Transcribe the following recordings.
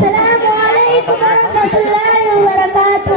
السلام علیکم ورحمۃ اللہ وبرکاتہ.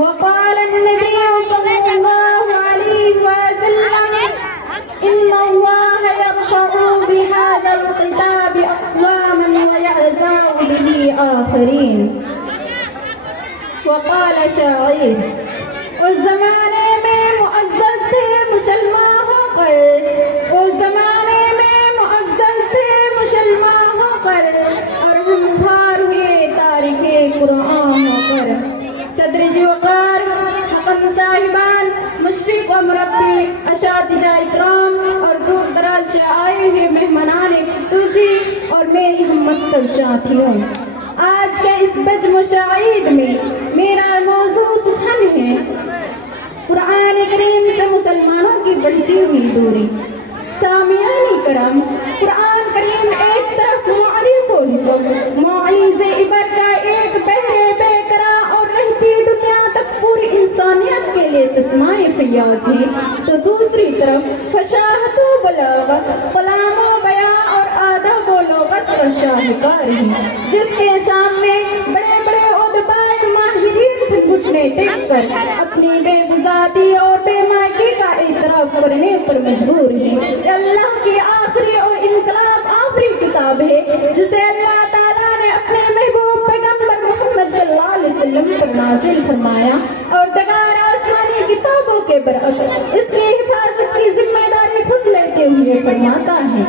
وقال النبي صلى الله عليه وسلم إن الله يرفع بهذا الكتاب أقواما ويعزى به آخرين. وقال شاعر, اس زمانے میں معزز تھے مسلمان ہو کر, اس زمانے میں معزز تھے مسلمان ہو کر, اور ہم ہار ہوئے تارک قرآن ہو کر. صدر وقار, حکم صاحبان, مشفق و مربی, اساتذہ اکرام اور دور دراز سے آئے ہوئے مہمانان خصوصی اور میری ہمت ساتھیوں, آج کے اس مشاہد میں میرا موضوع سخن ہے قرآن کریم سے مسلمانوں کی بڑھتی ہوئی دوری. سامعین کرام, قرآن کریم ایک طرف معیز عبر کا ایک بہرے بے قرار اور رہتی دنیا تک پوری انسانیت کے لیے چشمائے فیاض ہے, تو دوسری طرف فصاحت و بلاغت, کلام و بیان اور ادب و لغت کا شاہکار ہے, جس کے سامنے بڑے بڑے ادباء ماہرین گھٹنے ٹیک کر اپنی بے ذاتی اور بے مائگی کا اعتراف کرنے پر مجبور ہے. اللہ کی آخری اور انقلاب آخری کتاب ہے جسے اللہ تعالیٰ نے اپنے محبوب پیغمبر محمد صلی اللہ علیہ وسلم پر نازل فرمایا, اور دیگر آسمانی کتابوں کے برعکس اس کی حفاظت کی ذمہ داری خود لیتے ہوئے فرماتا ہے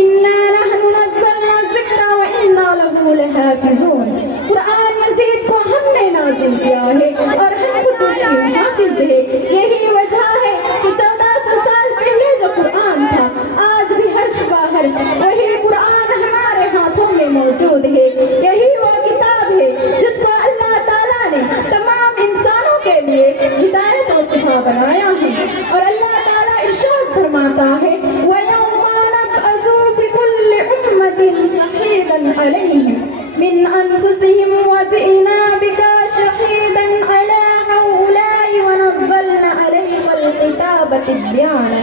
اِنَّا نَحْنُ نَزَّلْنَا الذِّكْرَ وَإِنَّا لَهُ لَحَافِظُونَ. قرآن مجید کو ہم نے نازل کیا ہے اور ہم خود اس کے حافظ ہیں. یہی وجہ ہے کہ 1400 سال پہلے جو قرآن تھا آج بھی ہر باہر وہی قرآن ہمارے ہاتھوں میں موجود ہے. یہی وہ کتاب ہے جس کو اللہ تعالیٰ نے تمام انسانوں کے لیے ہدایت و شفا بنایا ہے. اور اللہ تعالیٰ ارشاد فرماتا ہے وَيَوْمَ نَبْعَثُ بِكُلِّ أُمَّةٍ شَهِيدًا عَلَيْهِمْ مِنْ أَنفُسِهِمْ وَجِئْنَا بِكَ شَهِيدًا عَلَى هَؤُلَاءِ وَنَزَّلْنَا عَلَيْكَ الْكِتَابَ تِبْيَانًا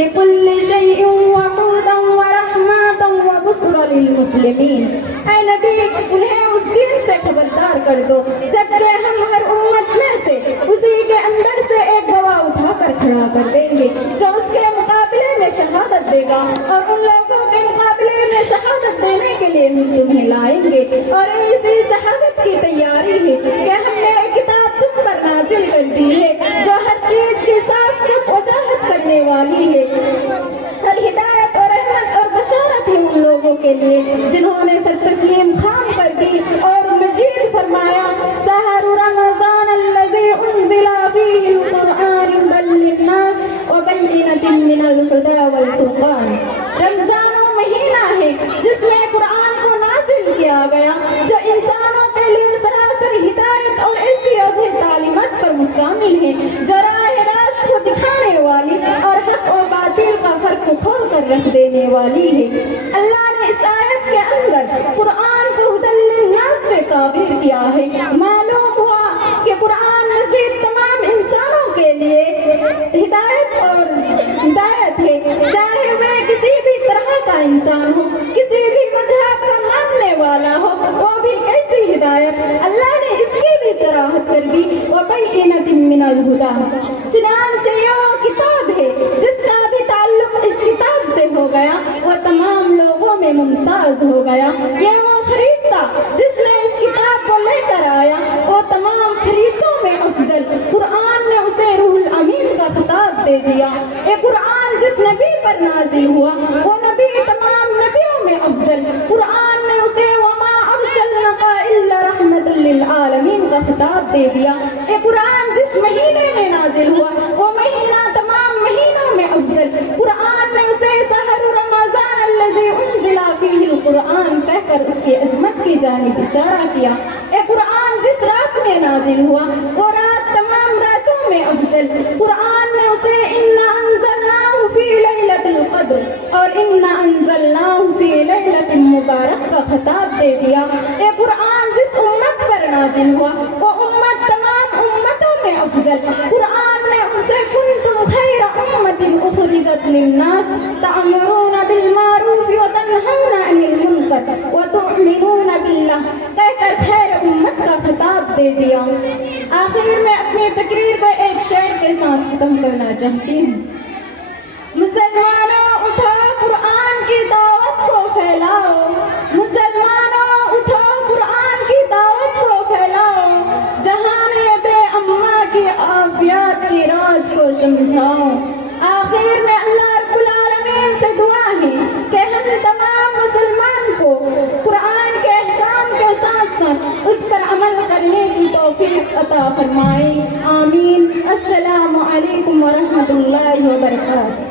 لِكُلِّ شَيْءٍ وَهُدًى وَرَحْمَةً وَبُشْرًى لِلْمُسْلِمِينَ. اے نبی, انہیں اس دن سے خبردار کر دو جبکہ ہم ہر امت میں سے اسی کے اندر سے ایک گواہ اٹھا کر کھڑا کر دیں گے جو اس کے مقابلے میں شہادت دے گا, اور ان لوگوں کے مقابلے میں شہادت دینے کے لیے ہم تمہیں لائیں گے. اور اسی شہادت کی تیاری ہے کہ ہم نے ایک کتاب تم پر نازل کر دی ہے جو ہر چیز کی صاف صاف وضاحت کرنے والی ہے. ہر ہدایت اور رحمت اور بشارت ہے ان لوگوں کے لیے جنہوں نے سر تسلیم خام کر دی. اور مجید فرمایا شہر رمضان الذی انزل فیہ القرآن هدی للناس وبینۃ من الہدی والفرقان. رمضان وہ مہینہ ہے جس میں قرآن کو نازل کر رکھ دینے والی ہے۔ اللہ نے اس آیت کے اندر قرآن کو ہدی للناس سے تعبیر کیا ہے۔ معلوم ہوا کہ قرآن مزید تمام انسانوں کے لیے ہدایت ہے، چاہے وہ کسی بھی طرح کا انسان ہو، کسی بھی مذہب کا ماننے والا ہو، وہ بھی کیسی ہدایت اللہ نے اس کی بھی صراحت کر دی۔ وَبَيِّنَةٍ مِّنَ الْهُدَىٰ، چنانچہ یہ کتاب ہے جس کا بھی تعلق اس کتاب سے ہو گیا وہ تمام لوگوں میں ممتاز ہو گیا۔ یہ وہ فرشتہ جس نے اس کتاب کو لے کر آیا وہ تمام فرشتوں میں افضل، قرآن نے اسے روح الامین کا خطاب دے دیا۔ یہ قرآن جس نبی پر نازل ہوا وہ نبی تمام نبیوں میں افضل، قرآن نے اسے وما ارسلناک الا رحمۃ للعالمین کا خطاب دے دیا۔ یہ قرآن جس مہینے میں نازل ہوا وہ مہینہ تمام مہینوں میں افضل، قرآن نے اسے شہر رمضان الذی انزل فیہ القرآن کہہ کر اس کی عظمت کی جانب اشارہ کیا۔ یہ قرآن جس رات میں نازل ہوا وہ رات تمام راتوں میں افضل، قرآن نے اسے انا انزلناہ فی لیلۃ القدر اور انا انزلناہ فی لیلۃ مبارک کا خطاب دے دیا۔ یہ قرآن جس امت پر نازل ہوا وہ امت تمام امتوں میں افضل، قرآن نے اسے کنتم خیر امۃ اخرجت للناس تأمرون بالمعروف وتنہون عن المنکر وتؤمنون باللہ کہہ کر خیر امت کا خطاب دے دیا۔ آخر میں اپنی تقریر کو ایک شعر کے ساتھ ختم کرنا چاہتی ہوں۔ مسلمانوں اٹھو قرآن کی دعوت کو پھیلاؤ، مسلمانوں اٹھو قرآن کی دعوت کو پھیلاؤ، جہان بے اماں کی عافیت کی راز کو سمجھاؤ۔ آخر میں اللہ رب العالمین سے دعا ہے کہ ہم تمام مسلمان کو قرآن کے احکام کے ساتھ ساتھ اس پر عمل کرنے کی توفیق عطا فرمائے، آمین۔ السلام علیکم ورحمۃ اللہ وبرکاتہ۔